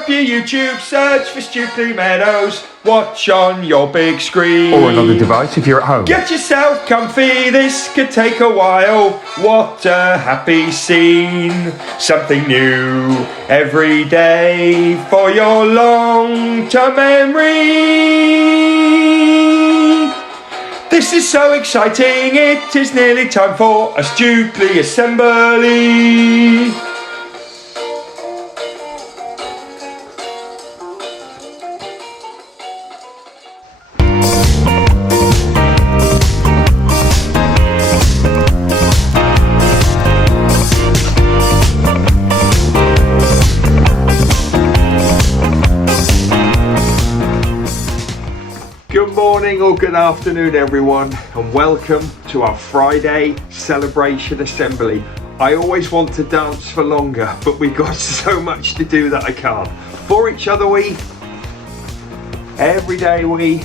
up your YouTube, search for Stukeley Meadows, watch on your big screen. Or another device if you're at home. Get yourself comfy, this could take a while. What a happy scene. Something new every day for your long-term memory. This is so exciting, it is nearly time for a Stukeley assembly. Good morning or good afternoon everyone, and welcome to our Friday celebration assembly. I always want to dance for longer, but we've got so much to do that I can't. For each other we, every day we,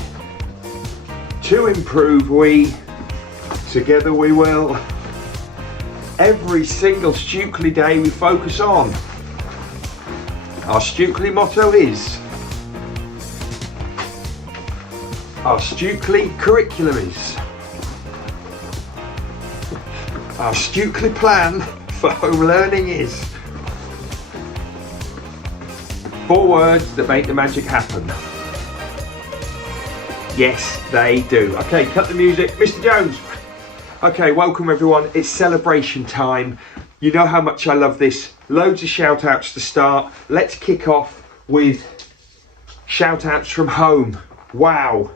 to improve we, together we will. Every single Stukeley day we focus on. Our Stukeley motto is, our Stukeley curriculum is, our Stukeley plan for home learning is. 4 words that make the magic happen. Yes, they do. Okay, cut the music. Mr. Jones. Okay, welcome everyone. It's celebration time. You know how much I love this. Loads of shout outs to start. Let's kick off with shout outs from home. Wow.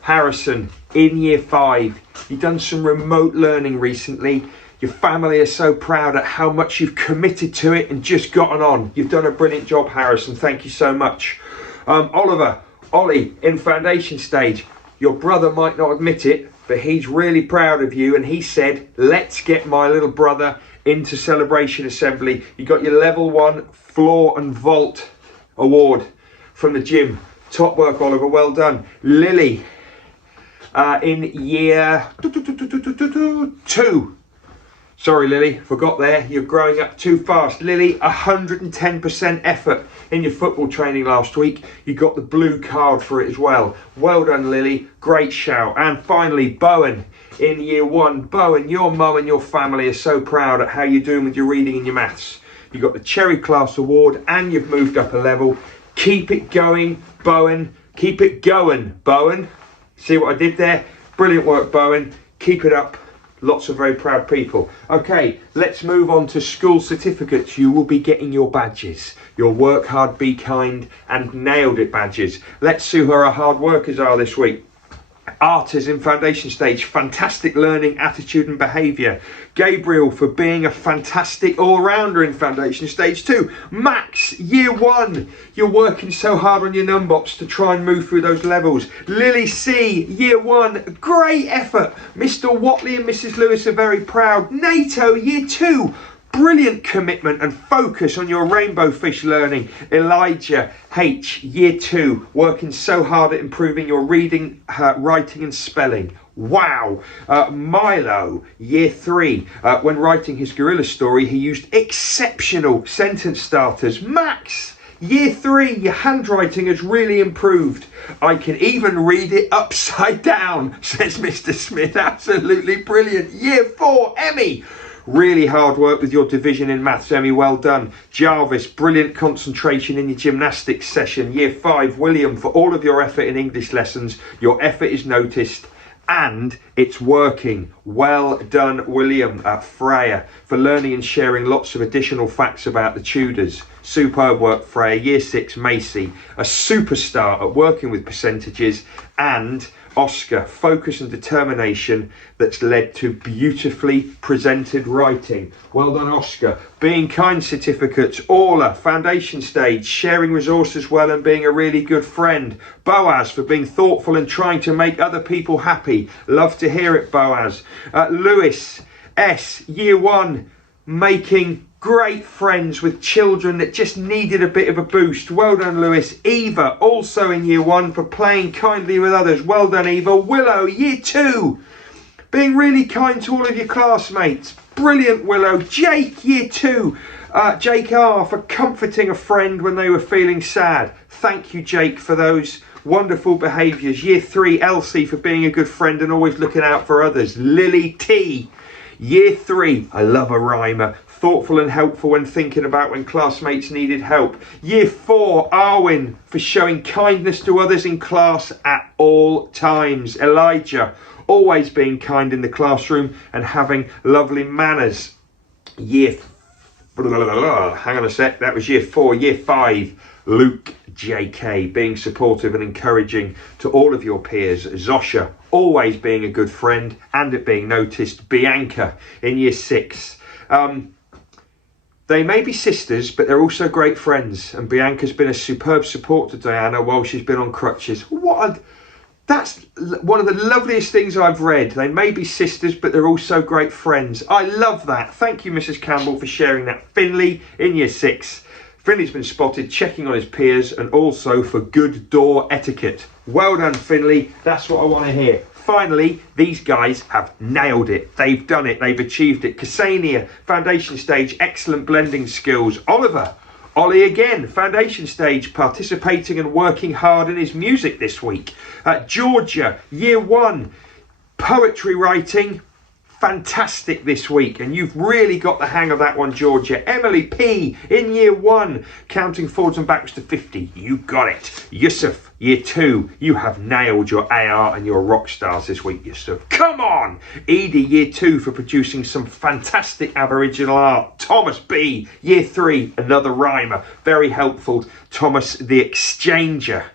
Harrison, in year 5, you've done some remote learning recently. Your family are so proud at how much you've committed to it and just gotten on. You've done a brilliant job, Harrison. Thank you so much. Ollie, in foundation stage, your brother might not admit it, but he's really proud of you, and he said, let's get my little brother into celebration assembly. You got your level 1 floor and vault award from the gym. Top work, Oliver, well done. Lily, in year 2. Sorry Lily, forgot there, you're growing up too fast. Lily, 110% effort in your football training last week. You got the blue card for it as well. Well done Lily, great shout. And finally Bowen, in year 1. Bowen, your mum and your family are so proud at how you're doing with your reading and your maths. You got the Cherry Class Award and you've moved up a level. Keep it going, Bowen. Keep it going, Bowen. See what I did there? Brilliant work, Bowen. Keep it up. Lots of very proud people. Okay, let's move on to school certificates. You will be getting your badges. Your work hard, be kind, and nailed it badges. Let's see who our hard workers are this week. Arters in foundation stage, fantastic learning, attitude and behaviour. Gabriel for being a fantastic all-rounder in foundation stage 2. Max, year 1, you're working so hard on your numbops to try and move through those levels. Lily C, year 1, great effort. Mr. Watley and Mrs. Lewis are very proud. NATO, year 2, brilliant commitment and focus on your rainbow fish learning. Elijah H, year 2, working so hard at improving your reading, writing and spelling. Wow. Milo, year 3, when writing his gorilla story, he used exceptional sentence starters. Max, year 3, your handwriting has really improved. I can even read it upside down, says Mr. Smith. Absolutely brilliant. Year 4, Emmy. Really hard work with your division in maths, Emmy, well done. Jarvis, brilliant concentration in your gymnastics session. Year 5, William, for all of your effort in English lessons. Your effort is noticed and it's working. Well done, William. Freya, for learning and sharing lots of additional facts about the Tudors. Superb work, Freya. Year 6, Macy, a superstar at working with percentages. And Oscar, focus and determination that's led to beautifully presented writing. Well done, Oscar. Being kind certificates. Orla, foundation stage, sharing resources well and being a really good friend. Boaz, for being thoughtful and trying to make other people happy. Love to hear it, Boaz. Lewis S, year 1, making great friends with children that just needed a bit of a boost. Well done, Lewis. Eva, also in year 1, for playing kindly with others. Well done, Eva. Willow, year 2, being really kind to all of your classmates. Brilliant, Willow. Jake, year 2, Jake R, for comforting a friend when they were feeling sad. Thank you, Jake, for those wonderful behaviours. Year 3, Elsie, for being a good friend and always looking out for others. Lily T, Year 3, I love a rhymer. Thoughtful and helpful when thinking about when classmates needed help. Year 4, Arwin, for showing kindness to others in class at all times. Elijah, always being kind in the classroom and having lovely manners. Hang on a sec, that was year 4. Year 5, Luke JK, being supportive and encouraging to all of your peers. Zosha, always being a good friend and it being noticed. Bianca, in year 6. They may be sisters, but they're also great friends. And Bianca's been a superb support to Diana while she's been on crutches. That's one of the loveliest things I've read. They may be sisters, but they're also great friends. I love that. Thank you, Mrs. Campbell, for sharing that. Finley, in year 6. Finley's been spotted checking on his peers and also for good door etiquette. Well done, Finley. That's what I want to hear. Finally, these guys have nailed it. They've done it. They've achieved it. Ksenia, foundation stage, excellent blending skills. Oliver, Ollie again, foundation stage, participating and working hard in his music this week. Georgia, year 1, poetry writing, fantastic this week, and you've really got the hang of that one, Georgia. Emily P, in year 1, counting forwards and backwards to 50. You got it. Yusuf, year 2, you have nailed your AR and your rock stars this week, Yusuf. Come on! Edie, year 2, for producing some fantastic Aboriginal art. Thomas B, year 3, another rhymer. Very helpful. Thomas the Exchanger,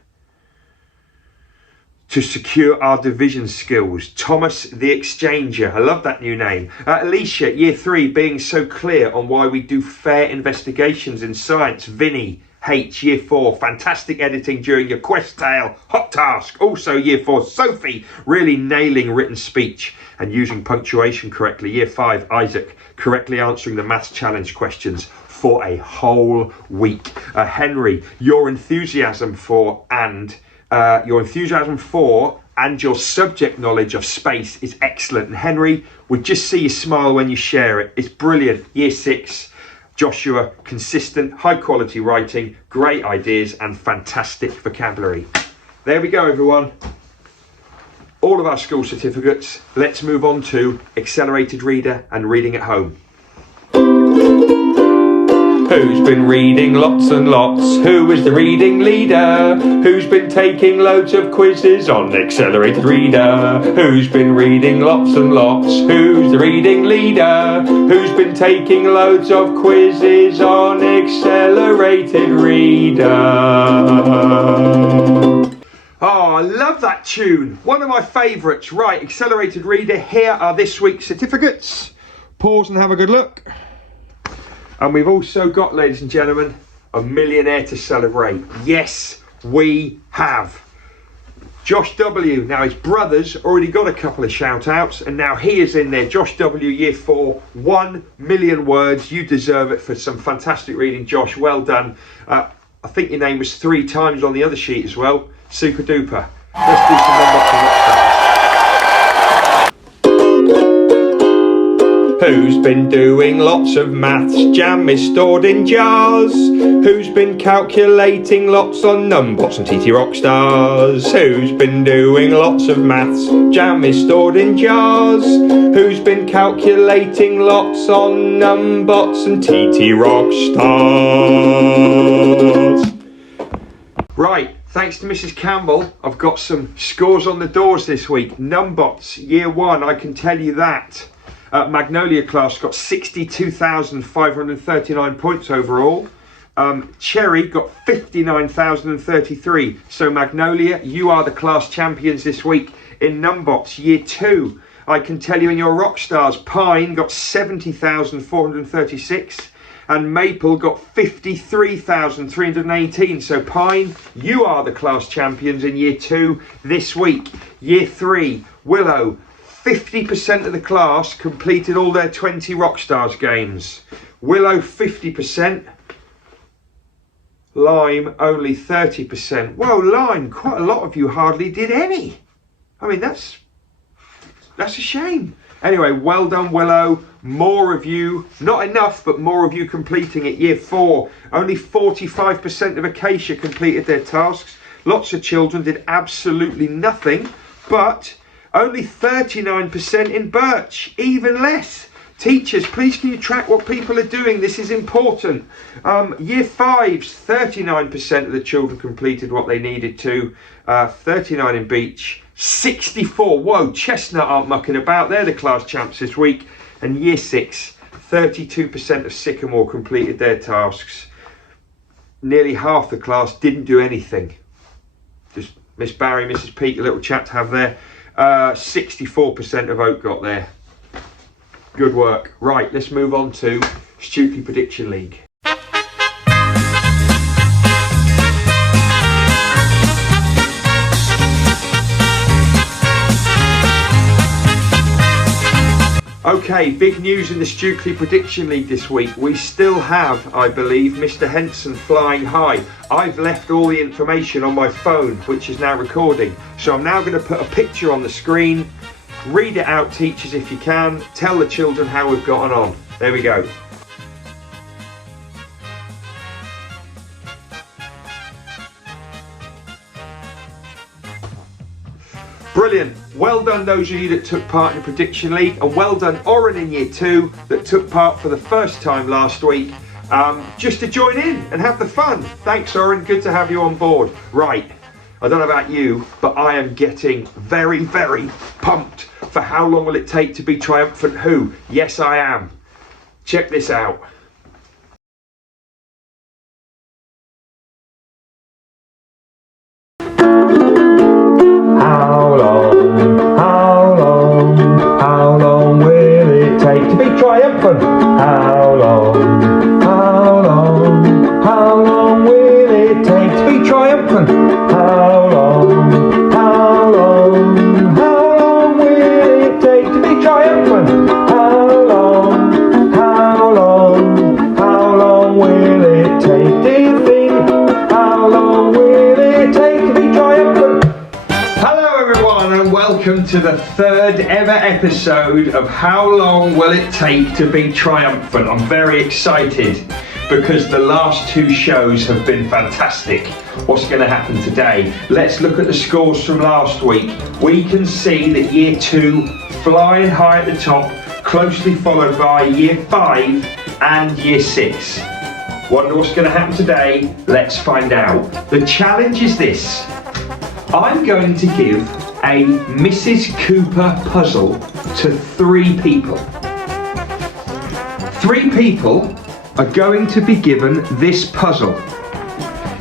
to secure our division skills. Thomas the Exchanger, I love that new name. Alicia, year 3, being so clear on why we do fair investigations in science. Vinny H, year 4, fantastic editing during your quest tale. Hot task. Also year 4, Sophie, really nailing written speech and using punctuation correctly. Year 5, Isaac, correctly answering the maths challenge questions for a whole week. Henry, your enthusiasm for and your subject knowledge of space is excellent. And Henry, we just see you smile when you share it. It's brilliant. Year 6, Joshua, consistent, high quality writing, great ideas and fantastic vocabulary. There we go, everyone. All of our school certificates. Let's move on to accelerated reader and reading at home. Who's been reading lots and lots? Who is the reading leader? Who's been taking loads of quizzes on Accelerated Reader? Who's been reading lots and lots? Who's the reading leader? Who's been taking loads of quizzes on Accelerated Reader? Oh, I love that tune. One of my favourites. Right, Accelerated Reader, here are this week's certificates. Pause and have a good look. And we've also got, ladies and gentlemen, a millionaire to celebrate. Yes, we have. Josh W. Now, his brother's already got a couple of shout outs, and now he is in there. Josh W, year 4, 1 million words. You deserve it for some fantastic reading, Josh. Well done. I think your name was 3 times on the other sheet as well. Super duper. Let's do some unboxing next. Who's been doing lots of maths? Jam is stored in jars. Who's been calculating lots on numbots and TT Rockstars? Who's been doing lots of maths? Jam is stored in jars. Who's been calculating lots on numbots and TT Rockstars? Right, thanks to Mrs. Campbell, I've got some scores on the doors this week. Numbots, year 1, I can tell you that. Magnolia class got 62,539 points overall. Cherry got 59,033. So Magnolia, you are the class champions this week in Numbots. Year 2, I can tell you in your Rockstars, Pine got 70,436 and Maple got 53,318. So Pine, you are the class champions in Year 2 this week. Year 3, Willow, 50% of the class completed all their 20 Rockstars games. Willow 50%, Lime only 30%. Well, Lime, quite a lot of you hardly did any. I mean, that's That's a shame. Anyway, well done, Willow. More of you, not enough, but more of you completing it. Year 4, only 45% of Acacia completed their tasks. Lots of children did absolutely nothing, but only 39% in Birch, even less. Teachers, please can you track what people are doing? This is important. Year 5's, 39% of the children completed what they needed to. 39 in Beach, 64. Whoa, Chestnut aren't mucking about. They're the class champs this week. And Year 6, 32% of Sycamore completed their tasks. Nearly half the class didn't do anything. Just Miss Barry, Mrs. Peake, a little chat to have there. 64% of Oak got there. Good work. Right, let's move on to Stukeley Prediction League. Okay, big news in the Stukeley Prediction League this week. We still have, I believe, Mr. Henson flying high. I've left all the information on my phone, which is now recording. So I'm now going to put a picture on the screen. Read it out, teachers, if you can. Tell the children how we've gotten on. There we go. Brilliant. Well done those of you that took part in the Prediction League, and well done Oren in Year 2 that took part for the first time last week, just to join in and have the fun. Thanks, Oren, good to have you on board. Right, I don't know about you, but I am getting very, very pumped for how long will it take to be Triumphant Who. Yes, I am. Check this out. How long will it take to be triumphant? How long will it take to be triumphant? How long will it take to be triumphant? How long will it take, do you think? How long will it take to be triumphant? Hello everyone and welcome to the third ever episode of How Long Will It Take to Be Triumphant. I'm very excited because the last 2 shows have been fantastic. What's going to happen today? Let's look at the scores from last week. We can see that Year 2 flying high at the top, closely followed by Year 5 and Year 6. Wonder what's going to happen today? Let's find out. The challenge is this. I'm going to give a Mrs. Cooper puzzle to 3 people. 3 people are going to be given this puzzle.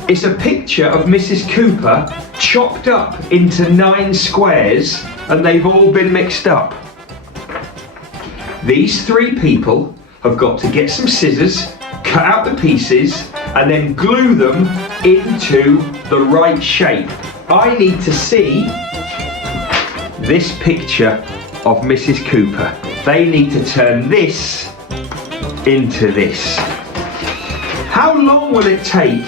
It's a picture of Mrs. Cooper chopped up into 9 squares and they've all been mixed up. These 3 people have got to get some scissors, cut out the pieces and then glue them into the right shape. I need to see this picture of Mrs. Cooper. They need to turn this into this. How long will it take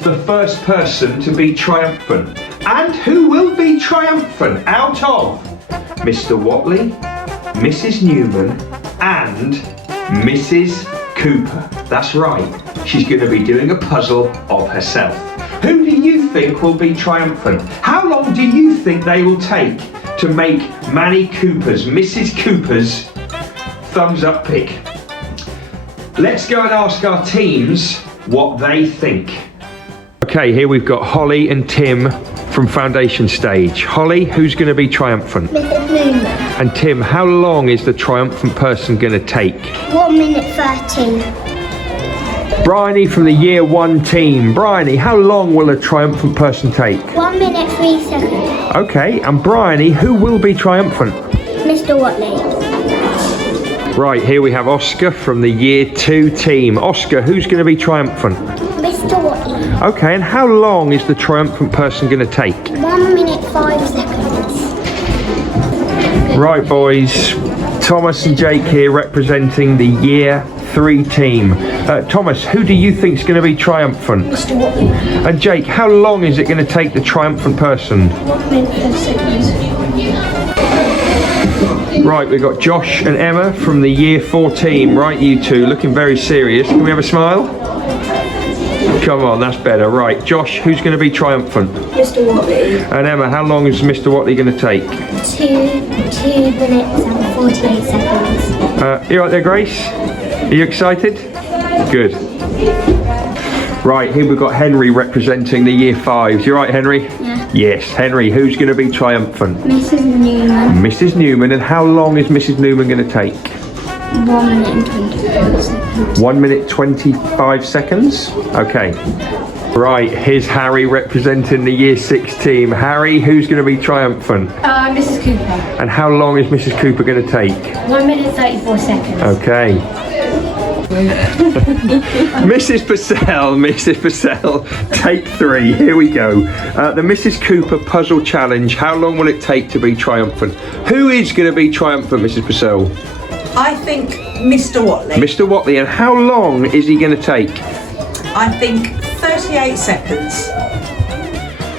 the first person to be triumphant? And who will be triumphant out of Mr. Watley, Mrs. Newman and Mrs. Cooper? That's right, she's going to be doing a puzzle of herself. Who do you think will be triumphant? How long do you think they will take to make Manny Cooper's, Mrs. Cooper's thumbs up pick? Let's go and ask our teams what they think. Okay, here we've got Holly and Tim from Foundation Stage. Holly, who's going to be triumphant? Mrs. Newman. And Tim, how long is the triumphant person going to take? 1 minute 13. Bryony from the Year 1 team. Bryony, how long will a triumphant person take? 1 minute 3 seconds. Okay, and Bryony, who will be triumphant? Mr. Watley. Right, here we have Oscar from the Year 2 team. Oscar, who's going to be triumphant? Mr. Watley. Okay, and how long is the triumphant person going to take? 1 minute 5 seconds. Right, boys. Thomas and Jake here representing the Year 3 team. Thomas, who do you think is going to be triumphant? Mr. Watley. And Jake, how long is it going to take the triumphant person? 1 minute 4 seconds. Right, we've got Josh and Emma from the Year 4 team. Right, you two, looking very serious. Can we have a smile? Come on, that's better. Right, Josh, who's going to be triumphant? Mr. Watley. And Emma, how long is Mr. Watley going to take? 2 minutes and 48 seconds. You right there, Grace? Are you excited? Good. Right, here we've got Henry representing the Year 5s. You right, Henry? Yeah. Yes, Henry, who's going to be triumphant? Mrs. Newman. Mrs. Newman, and how long is Mrs. Newman going to take? 1 minute and 25 seconds. 1 minute 25 seconds? Okay. Right, here's Harry representing the Year 6 team. Harry, who's going to be triumphant? Mrs. Cooper. And how long is Mrs. Cooper going to take? 1 minute 34 seconds. Okay. Mrs. Purcell, take 3. Here we go. The Mrs. Cooper puzzle challenge. How long will it take to be triumphant? Who is going to be triumphant, Mrs. Purcell? I think Mr. Watley. Mr. Watley. And how long is he going to take? I think 38 seconds.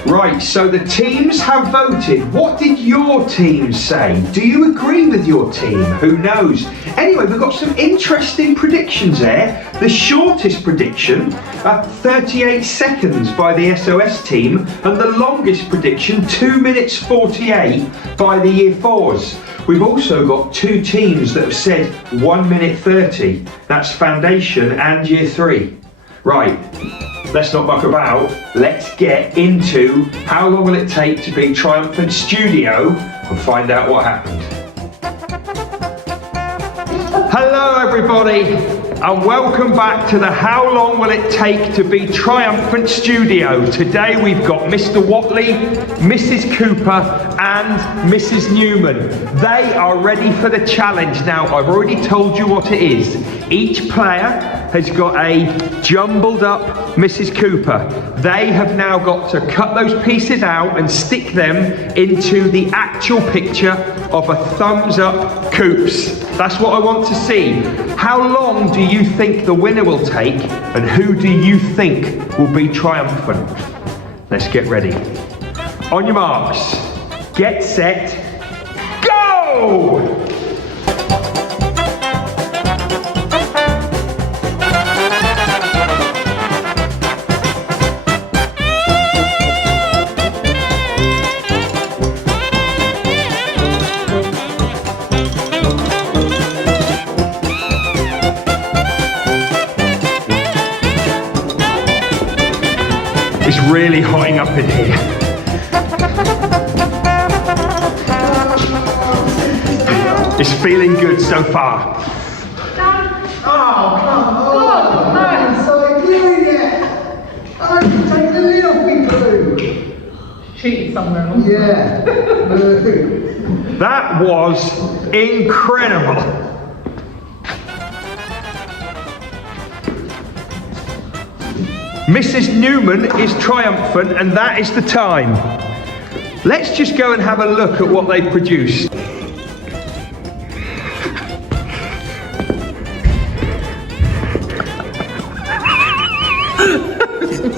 Right, so the teams have voted. What did your team say? Do you agree with your team? Who knows? Anyway, we've got some interesting predictions there. The shortest prediction, 38 seconds by the SOS team, and the longest prediction, 2 minutes 48 by the Year 4s. We've also got 2 teams that have said 1 minute 30. That's Foundation and Year 3. Right. Let's not muck about. Let's get into how long will it take to be triumphant studio and find out what happened. Hello everybody and welcome back to the How Long Will It Take to Be Triumphant studio. Today we've got Mr. Watley, Mrs. Cooper and Mrs. Newman. They are ready for the challenge. Now I've already told you what it is. Each player has got a jumbled up Mrs. Cooper. They have now got to cut those pieces out and stick them into the actual picture of a thumbs up Coops. That's what I want to see. How long do you think the winner will take and who do you think will be triumphant? Let's get ready. On your marks, get set, go! It's really hotting up in here. It's feeling good so far. Oh, come on! I'm so clear yet! I can take the lid off me glue! Cheated somewhere along. Yeah. That was incredible. Mrs. Newman is triumphant and that is the time. Let's just go and have a look at what they produced.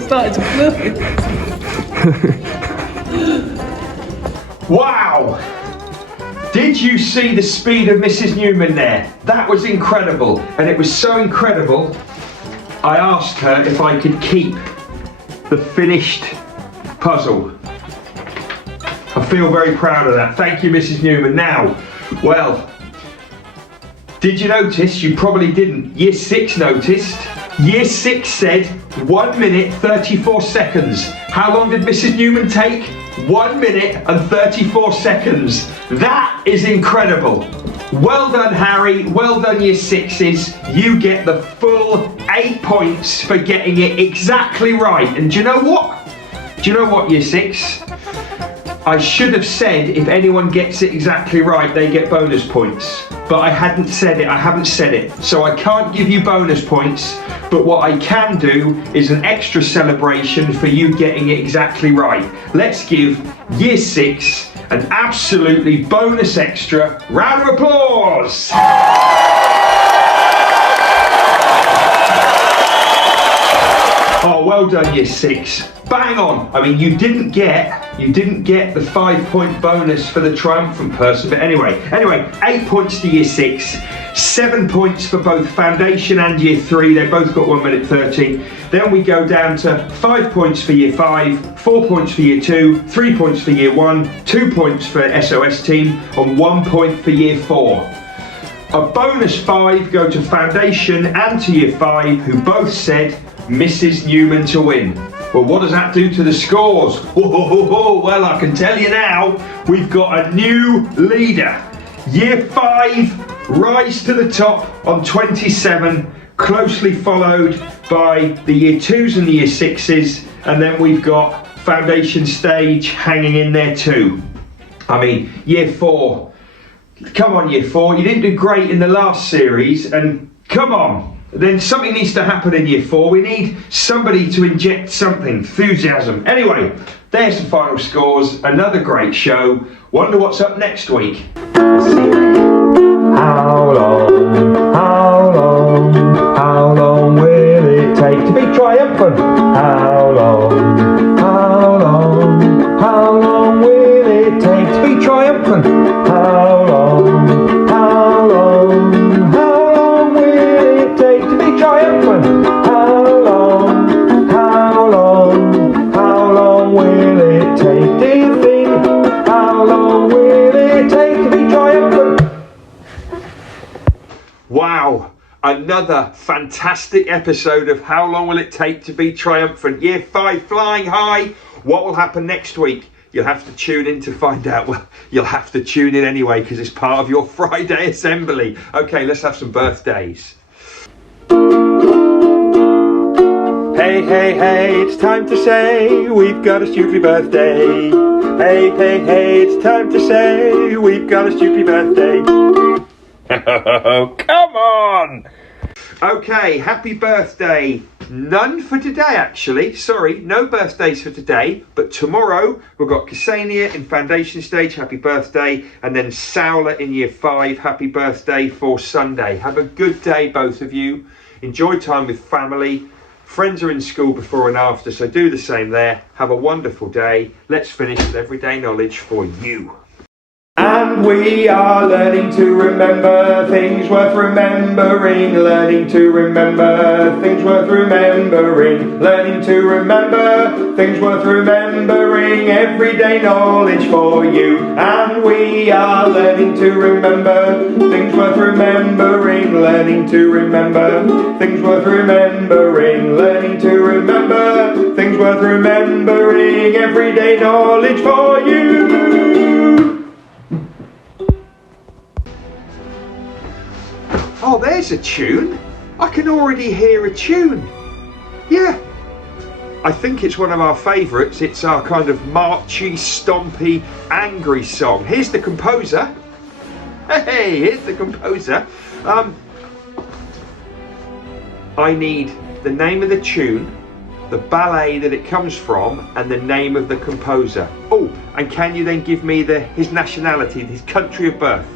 Started to feel. Wow! Did you see the speed of Mrs. Newman there? That was incredible. And it was so incredible, I asked her if I could keep the finished puzzle. I feel very proud of that. Thank you, Mrs. Newman. Now, well, did you notice? You probably didn't. Year 6 noticed. Year 6 said 1 minute 34 seconds. How long did Mrs. Newman take? 1 minute and 34 seconds. That is incredible. Well done, Harry. Well done, Year 6s. You get the full 8 points for getting it exactly right. And do you know what? Do you know what, Year 6? I should have said if anyone gets it exactly right, they get bonus points. But I hadn't said it, I haven't said it. So I can't give you bonus points, but what I can do is an extra celebration for you getting it exactly right. Let's give Year 6 an absolutely bonus extra round of applause. Oh, well done, Year 6. Bang on. I mean, you didn't get You didn't get the 5-point bonus for the triumphant person, but anyway, 8 points to year 6, 7 points for both foundation and year 3, they both got 1 minute 13. Then we go down to 5 points for year 5, 4 points for year 2, 3 points for year 1, 2 points for SOS team, and 1 point for year 4. A bonus 5 go to foundation and to year 5, who both said Mrs. Newman to win. Well, what does that do to the scores? Well, I can tell you now, we've got a new leader. Year 5 rise to the top on 27, closely followed by the year 2s and the year 6s, and then we've got foundation stage hanging in there too. I mean, year 4, come on year 4, you didn't do great in the last series, and come on. Then something needs to happen in year 4. We need somebody to inject something, enthusiasm. Anyway, there's the final scores. Another great show. Wonder what's up next week. How long will it take to be triumphant? How long will it take to be triumphant? How long will it take to be triumphant? How long will it take, do you think? How long will it take to be triumphant? Wow, another fantastic episode of How Long Will It Take to Be Triumphant? Year 5 flying high. What will happen next week? You'll have to tune in to find out. Well, you'll have to tune in anyway because it's part of your Friday assembly. Okay, let's have some birthdays. Hey, hey, hey, it's time to say we've got a Stukeley birthday. Hey, hey, hey, it's time to say we've got a Stukeley birthday. Oh, come on! Okay, happy birthday. None for today, actually. Sorry, no birthdays for today. But tomorrow, we've got Ksenia in foundation stage, happy birthday. And then Saula in year 5, happy birthday for Sunday. Have a good day, both of you. Enjoy time with family. Friends are in school before and after, so do the same there. Have a wonderful day. Let's finish with everyday knowledge for you. And we are learning to remember things worth remembering, learning to remember things worth remembering, learning to remember things worth remembering, everyday knowledge for you. And we are learning to remember things worth remembering, learning to remember things worth remembering, learning to remember things worth remembering, everyday knowledge for you. Oh, there's a tune. I can already hear a tune. Yeah. I think it's one of our favourites. It's our kind of marchy, stompy, angry song. Here's the composer. Hey, here's the composer. I need the name of the tune, the ballet that it comes from, and the name of the composer. Oh, and can you then give me his nationality, his country of birth?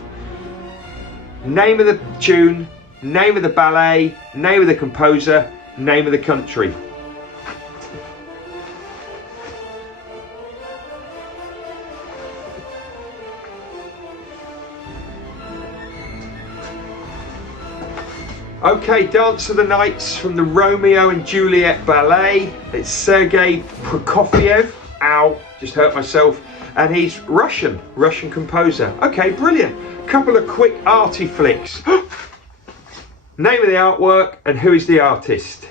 Name of the tune, name of the ballet, name of the composer, name of the country. Okay, Dance of the Nights from the Romeo and Juliet Ballet. It's Sergei Prokofiev. Ow, just hurt myself. And he's Russian composer. Okay, brilliant. Couple of quick arty flicks. Name of the artwork and who is the artist?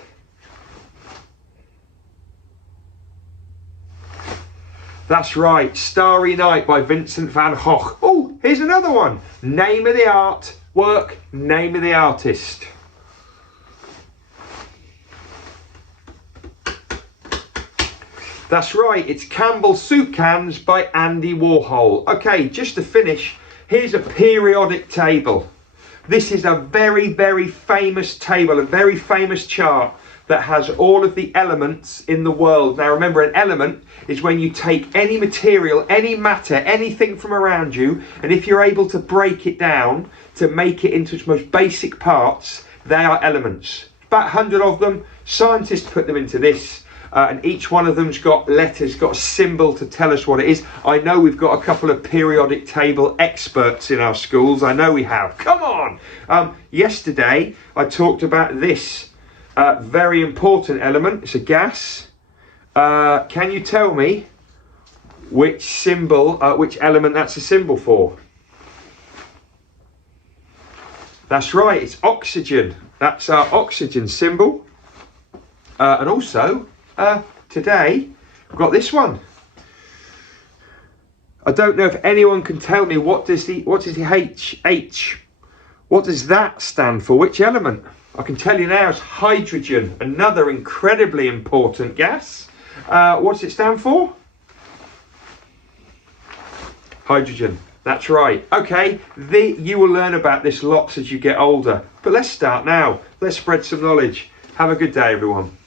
That's right, Starry Night by Vincent van Gogh. Oh, here's another one. Name of the artwork, name of the artist. That's right, it's Campbell Soup Cans by Andy Warhol. Okay, just to finish, here's a periodic table. This is a very, very famous table, a very famous chart that has all of the elements in the world. Now remember, an element is when you take any material, any matter, anything from around you, and if you're able to break it down to make it into its most basic parts, they are elements. About 100 of them. Scientists put them into this. and each one of them's got letters, got a symbol to tell us what it is. I know we've got a couple of periodic table experts in our schools. I know we have. Come on! Yesterday I talked about this very important element. It's a gas. Can you tell me which symbol, which element that's a symbol for? That's right, it's oxygen. That's our oxygen symbol. And also, today, we've got this one. I don't know if anyone can tell me what does the H, what does that stand for? Which element? I can tell you now, it's hydrogen, another incredibly important gas. What does it stand for? Hydrogen. That's right. Okay, you will learn about this lots as you get older. But let's start now. Let's spread some knowledge. Have a good day, everyone.